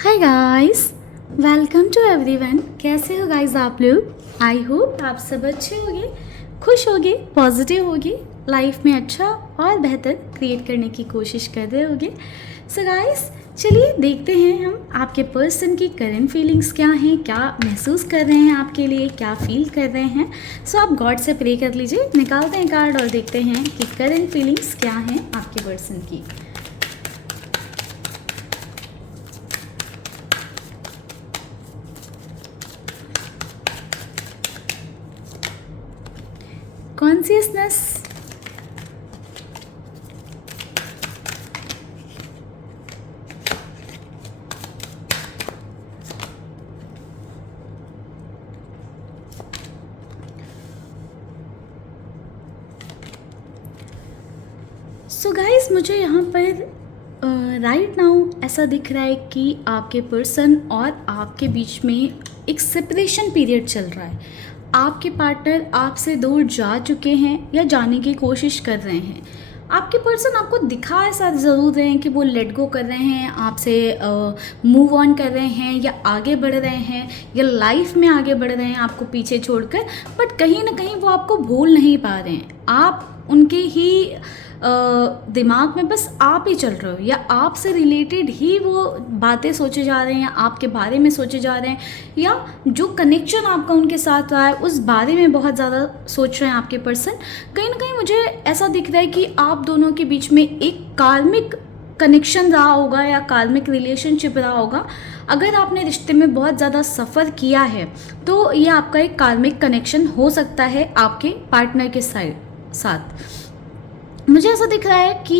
Hi guys, welcome to everyone. कैसे हो guys आप लोग? आई होप आप सब अच्छे होंगे, खुश होंगे, पॉजिटिव होंगे, लाइफ में अच्छा और बेहतर क्रिएट करने की कोशिश कर रहे होंगे। सो गाइस, चलिए देखते हैं हम आपके पर्सन की करंट फीलिंग्स क्या हैं, क्या महसूस कर रहे हैं आपके लिए, क्या फील कर रहे हैं। सो आप गॉड से प्रे कर लीजिए, निकालते हैं कार्ड और देखते हैं कि करंट फीलिंग्स क्या हैं आपके पर्सन की। कॉन्शियसनेस, सो गाइस मुझे यहाँ पर राइट नाउ ऐसा दिख रहा है कि आपके पर्सन और आपके बीच में एक सेपरेशन पीरियड चल रहा है। आपके पार्टनर आपसे दूर जा चुके हैं या जाने की कोशिश कर रहे हैं। आपके पर्सन आपको दिखा ऐसा ज़रूर रहे हैं कि वो लेट गो कर रहे हैं, आपसे मूव ऑन कर रहे हैं या आगे बढ़ रहे हैं या लाइफ में आगे बढ़ रहे हैं आपको पीछे छोड़कर, बट कहीं ना कहीं वो आपको भूल नहीं पा रहे हैं। आप उनके ही दिमाग में बस आप ही चल रहे हो या आपसे रिलेटेड ही वो बातें सोचे जा रहे हैं, आपके बारे में सोचे जा रहे हैं या जो कनेक्शन आपका उनके साथ रहा है उस बारे में बहुत ज़्यादा सोच रहे हैं आपके पर्सन। कहीं ना कहीं मुझे ऐसा दिख रहा है कि आप दोनों के बीच में एक कार्मिक कनेक्शन रहा होगा या कार्मिक रिलेशनशिप रहा होगा। अगर आपने रिश्ते में बहुत ज़्यादा सफ़र किया है तो ये आपका एक कार्मिक कनेक्शन हो सकता है आपके पार्टनर के साथ। मुझे ऐसा दिख रहा है कि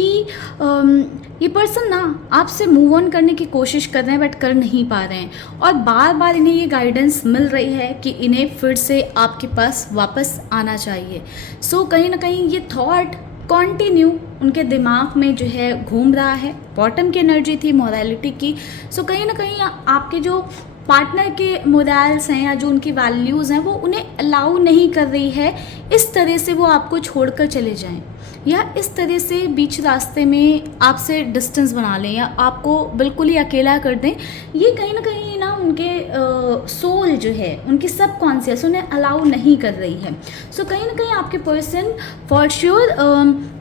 ये पर्सन ना आपसे मूव ऑन करने की कोशिश कर रहे हैं बट कर नहीं पा रहे हैं और बार बार इन्हें ये गाइडेंस मिल रही है कि इन्हें फिर से आपके पास वापस आना चाहिए। सो कहीं ना कहीं ये थॉट कंटिन्यू उनके दिमाग में जो है घूम रहा है। बॉटम की एनर्जी थी मोरालिटी की। सो कहीं ना कहीं आपके जो पार्टनर के मोरल्स हैं या जो उनकी वैल्यूज़ हैं वो उन्हें अलाउ नहीं कर रही है इस तरह से वो आपको छोड़कर चले जाएं या इस तरह से बीच रास्ते में आपसे डिस्टेंस बना लें या आपको बिल्कुल ही अकेला कर दें। ये कहीं ना उनके सोल जो है, उनकी सब कॉन्शियस उन्हें अलाउ नहीं कर रही है। सो कहीं ना कहीं आपके पर्सन फॉर श्योर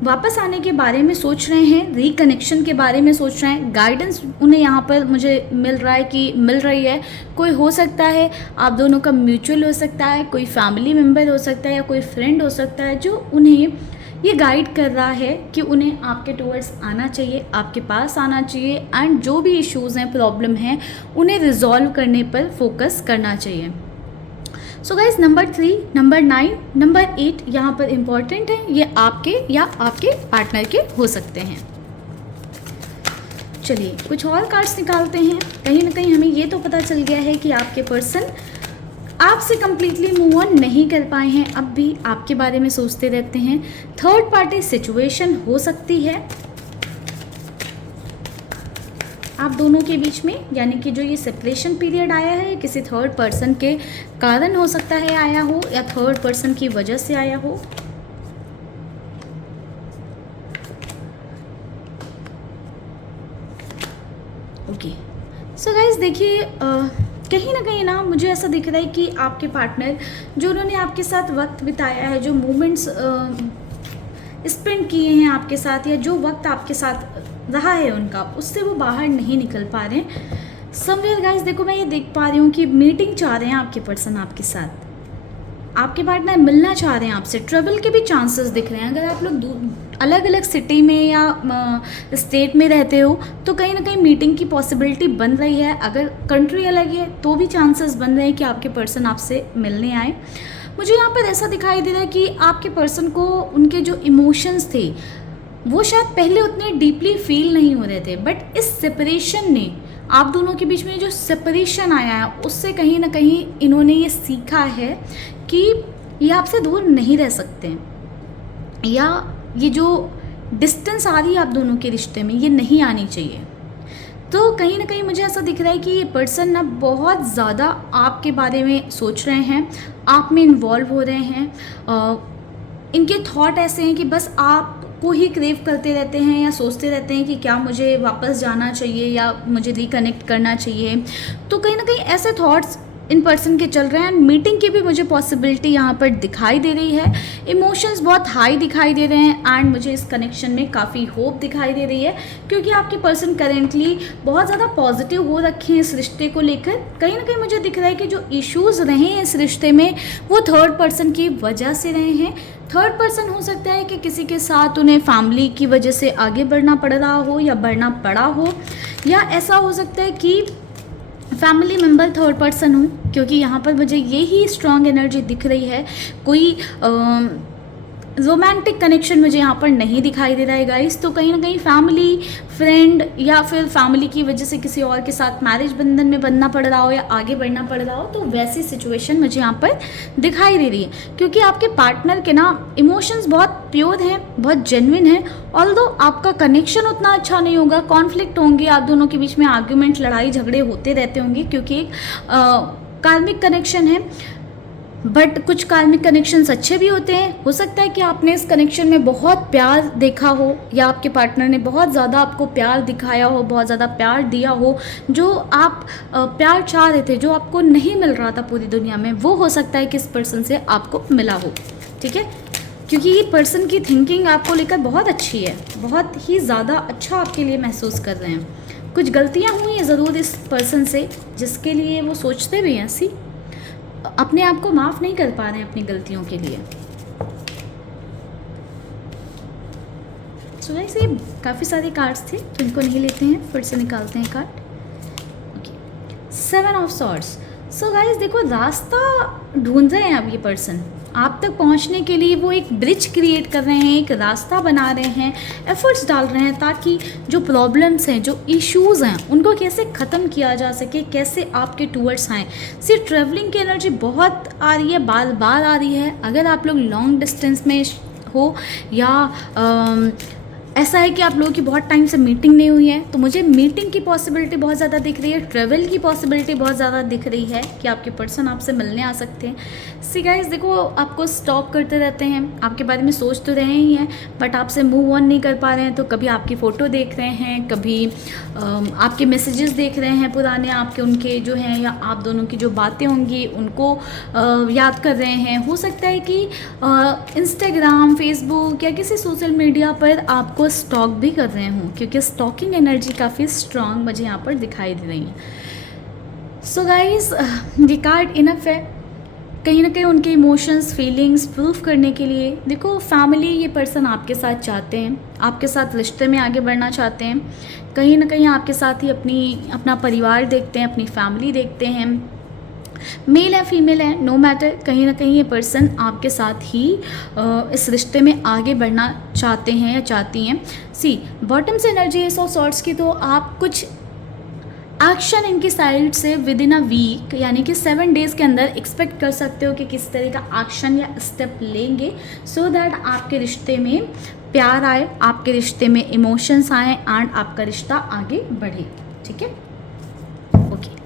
वापस आने के बारे में सोच रहे हैं, रिकनेक्शन के बारे में सोच रहे हैं। गाइडेंस उन्हें यहाँ पर मुझे मिल रहा है कि मिल रही है। कोई हो सकता है आप दोनों का म्यूचुअल हो सकता है, कोई फैमिली मेम्बर हो सकता है या कोई फ्रेंड हो सकता है जो उन्हें ये गाइड कर रहा है कि उन्हें आपके टूवर्ड्स आना चाहिए, आपके पास आना चाहिए एंड जो भी इश्यूज़ हैं, प्रॉब्लम हैं, उन्हें रिजॉल्व करने पर फोकस करना चाहिए। So guys, number 3, number 9, number 8 यहाँ पर इम्पॉर्टेंट है। ये आपके या आपके पार्टनर के हो सकते हैं। चलिए कुछ और कार्ड्स निकालते हैं। कहीं ना कहीं हमें ये तो पता चल गया है कि आपके पर्सन आपसे कंप्लीटली मूव ऑन नहीं कर पाए हैं, अब भी आपके बारे में सोचते रहते हैं। थर्ड पार्टी सिचुएशन हो सकती है आप दोनों के बीच में, यानी कि जो ये सेपरेशन पीरियड आया है किसी थर्ड पर्सन के कारण हो सकता है आया हो या थर्ड पर्सन की वजह से आया हो। ओके, सो गाइस देखिए, कहीं ना मुझे ऐसा दिख रहा है कि आपके पार्टनर जो उन्होंने आपके साथ वक्त बिताया है, जो मोमेंट्स स्पेंड किए हैं आपके साथ या जो वक्त आपके साथ रहा है उनका, उससे वो बाहर नहीं निकल पा रहे हैं। समवेयर गाइस देखो, मैं ये देख पा रही हूँ कि मीटिंग चाह रहे हैं आपके पर्सन आपके साथ, आपके पार्टनर मिलना चाह रहे हैं आपसे। ट्रैवल के भी चांसेस दिख रहे हैं। अगर आप लोग अलग अलग सिटी में या स्टेट में रहते हो तो कहीं ना कहीं मीटिंग की पॉसिबिलिटी बन रही है। अगर कंट्री अलग है तो भी चांसेस बन रहे हैं कि आपके पर्सन आपसे मिलने आए। मुझे यहाँ पर ऐसा दिखाई दे रहा है कि आपके पर्सन को उनके जो इमोशंस थे वो शायद पहले उतने डीपली फील नहीं हो रहे थे, बट इस सेपरेशन ने, आप दोनों के बीच में जो सेपरेशन आया है उससे कहीं ना कहीं इन्होंने ये सीखा है कि ये आपसे दूर नहीं रह सकते या ये जो डिस्टेंस आ रही है आप दोनों के रिश्ते में ये नहीं आनी चाहिए। तो कहीं ना कहीं मुझे ऐसा दिख रहा है कि ये पर्सन ना बहुत ज़्यादा आपके बारे में सोच रहे हैं, आप में इन्वॉल्व हो रहे हैं। इनके थॉट ऐसे हैं कि बस आप को ही क्रेव करते रहते हैं या सोचते रहते हैं कि क्या मुझे वापस जाना चाहिए या मुझे रिकनेक्ट करना चाहिए। तो कहीं ना कहीं ऐसे थॉट्स इन पर्सन के चल रहे हैं। एंड मीटिंग की भी मुझे पॉसिबिलिटी यहाँ पर दिखाई दे रही है। इमोशंस बहुत हाई दिखाई दे रहे हैं एंड मुझे इस कनेक्शन में काफ़ी होप दिखाई दे रही है, क्योंकि आपके पर्सन करेंटली बहुत ज़्यादा पॉजिटिव हो रखे हैं इस रिश्ते को लेकर। कहीं ना कहीं मुझे दिख रहा है कि जो इश्यूज़ रहे हैं इस रिश्ते में वो थर्ड पर्सन की वजह से रहे हैं। थर्ड पर्सन हो सकता है कि किसी के साथ उन्हें फैमिली की वजह से आगे बढ़ना पड़ रहा हो या बढ़ना पड़ा हो, या ऐसा हो सकता है कि फैमिली मेम्बर थर्ड पर्सन हो, क्योंकि यहाँ पर मुझे यही स्ट्रॉन्ग एनर्जी दिख रही है। कोई रोमांटिक कनेक्शन मुझे यहाँ पर नहीं दिखाई दे रहा है गाइस। तो कहीं ना कहीं फैमिली, फ्रेंड या फिर फैमिली की वजह से किसी और के साथ मैरिज बंधन में बंधना पड़ रहा हो या आगे बढ़ना पड़ रहा हो, तो वैसी सिचुएशन मुझे यहाँ पर दिखाई दे रही है। क्योंकि आपके पार्टनर के ना इमोशंस बहुत प्योर हैं, बहुत जेन्युइन है। ऑल्दो आपका कनेक्शन उतना अच्छा नहीं होगा, कॉन्फ्लिक्ट होंगे आप दोनों के बीच में, आर्ग्यूमेंट, लड़ाई झगड़े होते रहते होंगे, क्योंकि एक कार्मिक कनेक्शन है। बट कुछ कार्मिक कनेक्शंस अच्छे भी होते हैं। हो सकता है कि आपने इस कनेक्शन में बहुत प्यार देखा हो या आपके पार्टनर ने बहुत ज़्यादा आपको प्यार दिखाया हो, बहुत ज़्यादा प्यार दिया हो, जो आप प्यार चाह रहे थे, जो आपको नहीं मिल रहा था पूरी दुनिया में, वो हो सकता है कि इस पर्सन से आपको मिला हो। ठीक है, क्योंकि ये पर्सन की थिंकिंग आपको लेकर बहुत अच्छी है, बहुत ही ज़्यादा अच्छा आपके लिए महसूस कर रहे हैं। कुछ गलतियाँ हुई हैं ज़रूर इस पर्सन से, जिसके लिए वो सोचते भी हैं, अपने आप को माफ़ नहीं कर पा रहे हैं अपनी गलतियों के लिए। सो गाइस, ये काफ़ी सारे कार्ड्स थे, तो इनको नहीं लेते हैं, फिर से निकालते हैं card. Okay, 7 of swords. So guys देखो, रास्ता ढूंढ रहे हैं अब ये पर्सन आप तक पहुंचने के लिए। वो एक ब्रिज क्रिएट कर रहे हैं, एक रास्ता बना रहे हैं, एफर्ट्स डाल रहे हैं, ताकि जो प्रॉब्लम्स हैं, जो इश्यूज़ हैं, उनको कैसे ख़त्म किया जा सके, कैसे आपके टूवर्ड्स आएँ। सिर्फ ट्रैवलिंग की एनर्जी बहुत आ रही है, बार बार आ रही है। अगर आप लोग लॉन्ग डिस्टेंस में हो या ऐसा है कि आप लोगों की बहुत टाइम से मीटिंग नहीं हुई है, तो मुझे मीटिंग की पॉसिबिलिटी बहुत ज़्यादा दिख रही है, ट्रैवल की पॉसिबिलिटी बहुत ज़्यादा दिख रही है कि आपके पर्सन आपसे मिलने आ सकते हैं। सी गाइस देखो, आपको स्टॉक करते रहते हैं, आपके बारे में सोच तो रहे ही हैं, बट आपसे मूव ऑन नहीं कर पा रहे हैं। तो कभी आपकी फ़ोटो देख रहे हैं, कभी आपके मैसेजेस देख रहे हैं पुराने आपके, उनके जो हैं, या आप दोनों की जो बातें होंगी उनको याद कर रहे हैं। हो सकता है कि इंस्टाग्राम, फेसबुक या किसी सोशल मीडिया पर आपको स्टॉक भी कर रहे हों, क्योंकि स्टॉकिंग एनर्जी काफ़ी स्ट्रांग मुझे यहाँ पर दिखाई दे रही है। सो गाइस, ये कार्ड इनफ है कहीं ना कहीं उनके इमोशंस, फीलिंग्स प्रूफ करने के लिए। देखो, फैमिली ये पर्सन आपके साथ चाहते हैं, आपके साथ रिश्ते में आगे बढ़ना चाहते हैं, कहीं ना कहीं आपके साथ ही अपना परिवार देखते हैं, अपनी फैमिली देखते हैं। मेल है, फीमेल है, नो मैटर, कहीं ना कहीं ये पर्सन आपके साथ ही इस रिश्ते में आगे बढ़ना चाहते हैं या चाहती हैं। बॉटम से एनर्जी है 100 सॉर्ट्स की, तो आप कुछ एक्शन इनकी साइड से विद इन अ वीक, यानी कि 7 डेज़ के अंदर एक्सपेक्ट कर सकते हो कि किस तरह का एक्शन या स्टेप लेंगे, सो दैट आपके रिश्ते में प्यार आए, आपके रिश्ते में इमोशंस आए एंड आपका रिश्ता आगे बढ़े। ठीक है, ओके।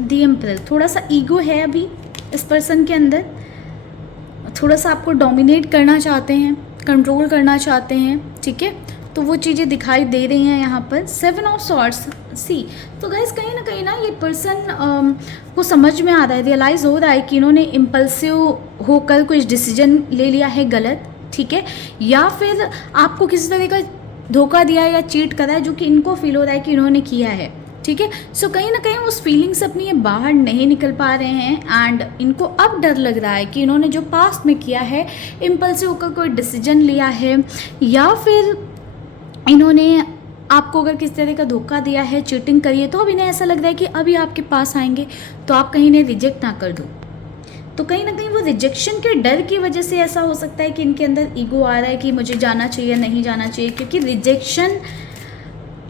द एम्परर, थोड़ा सा ईगो है अभी इस पर्सन के अंदर, थोड़ा सा आपको डोमिनेट करना चाहते हैं, कंट्रोल करना चाहते हैं। ठीक है, तो वो चीज़ें दिखाई दे रही हैं यहाँ पर। 7 ऑफ सॉर्ड्स। तो गाइस, कहीं ना ये पर्सन को समझ में आ रहा है, रियलाइज़ हो रहा है कि इन्होंने इम्पल्सिव होकर कुछ डिसीजन ले लिया है गलत। ठीक है, या फिर आपको किसी तरह का धोखा दिया है या चीट करा है, जो कि इनको फील हो रहा है कि इन्होंने किया है। ठीक है, सो कहीं ना कहीं उस फीलिंग से अपनी ये बाहर नहीं निकल पा रहे हैं एंड इनको अब डर लग रहा है कि इन्होंने जो पास्ट में किया है, इम्पल्सिव होकर कोई डिसीजन लिया है, या फिर इन्होंने आपको अगर किस तरह का धोखा दिया है, चीटिंग करी है, तो अब इन्हें ऐसा लग रहा है कि अभी आपके पास आएंगे तो आप कहीं इन्हें रिजेक्ट ना कर दो। तो कहीं ना कहीं वो रिजेक्शन के डर की वजह से ऐसा हो सकता है कि इनके अंदर ईगो आ रहा है कि मुझे जाना चाहिए, नहीं जाना चाहिए, क्योंकि रिजेक्शन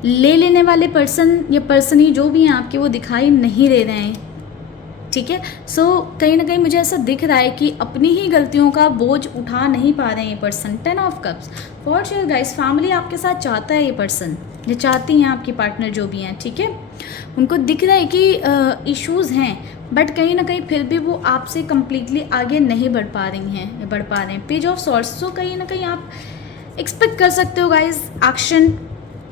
ले लेने वाले पर्सन या पर्सन ही जो भी हैं आपके, वो दिखाई नहीं दे रहे हैं। ठीक है, सो कहीं ना कहीं मुझे ऐसा दिख रहा है कि अपनी ही गलतियों का बोझ उठा नहीं पा रहे हैं ये person. 10 of cups. For sure guys, family आपके साथ चाहता है ये पर्सन, ये चाहती हैं आपकी पार्टनर जो भी हैं। ठीक है, उनको दिख रहा है कि इश्यूज़ हैं, बट कहीं ना कहीं फिर भी वो आपसे कम्प्लीटली आगे नहीं बढ़ पा रहे हैं। पेज ऑफ सॉर्ट्स, तो कहीं ना कहीं आप एक्सपेक्ट कर सकते हो guys action.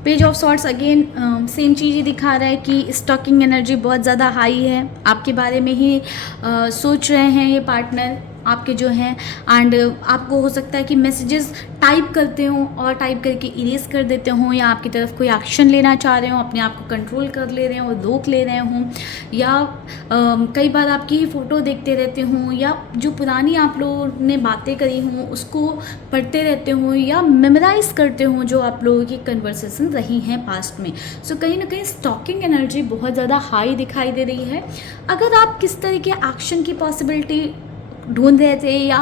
Page of sorts again same चीज़ ही दिखा रहा है कि स्टॉकिंग एनर्जी बहुत ज़्यादा हाई है, आपके बारे में ही सोच रहे हैं ये पार्टनर आपके जो हैं। एंड आपको हो सकता है कि मैसेजेस टाइप करते हो और टाइप करके इरेज कर देते हो, या आपकी तरफ कोई एक्शन लेना चाह रहे हो, अपने आप को कंट्रोल कर ले रहे हो, रोक ले रहे हो, या कई बार आपकी ही फ़ोटो देखते रहते हो, या जो पुरानी आप लोगों ने बातें करी हों उसको पढ़ते रहते हो, या मेमोराइज करते हो जो आप लोगों की कन्वर्सेशन रही हैं पास्ट में। सो कहीं ना कहीं स्टॉकिंग एनर्जी बहुत ज़्यादा हाई दिखाई दे रही है। अगर आप किस तरह के एक्शन की पॉसिबिलिटी ढूंढ रहे थे, या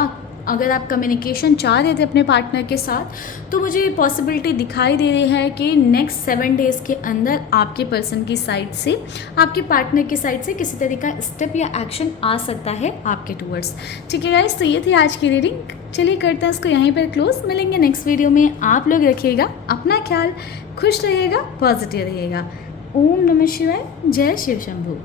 अगर आप कम्युनिकेशन चाह रहे थे अपने पार्टनर के साथ, तो मुझे ये पॉसिबिलिटी दिखाई दे रही है कि नेक्स्ट 7 डेज़ के अंदर आपके पर्सन की साइड से, आपके पार्टनर की साइड से किसी तरह का स्टेप या एक्शन आ सकता है आपके टूवर्ड्स। ठीक है गाइस, तो ये थी आज की रीडिंग। चलिए करते हैं इसको यहीं पर क्लोज। मिलेंगे नेक्स्ट वीडियो में। आप लोग रखिएगा अपना ख्याल, खुश रहिएगा, पॉजिटिव रहिएगा। ओम नमः शिवाय, जय शिव शंभू।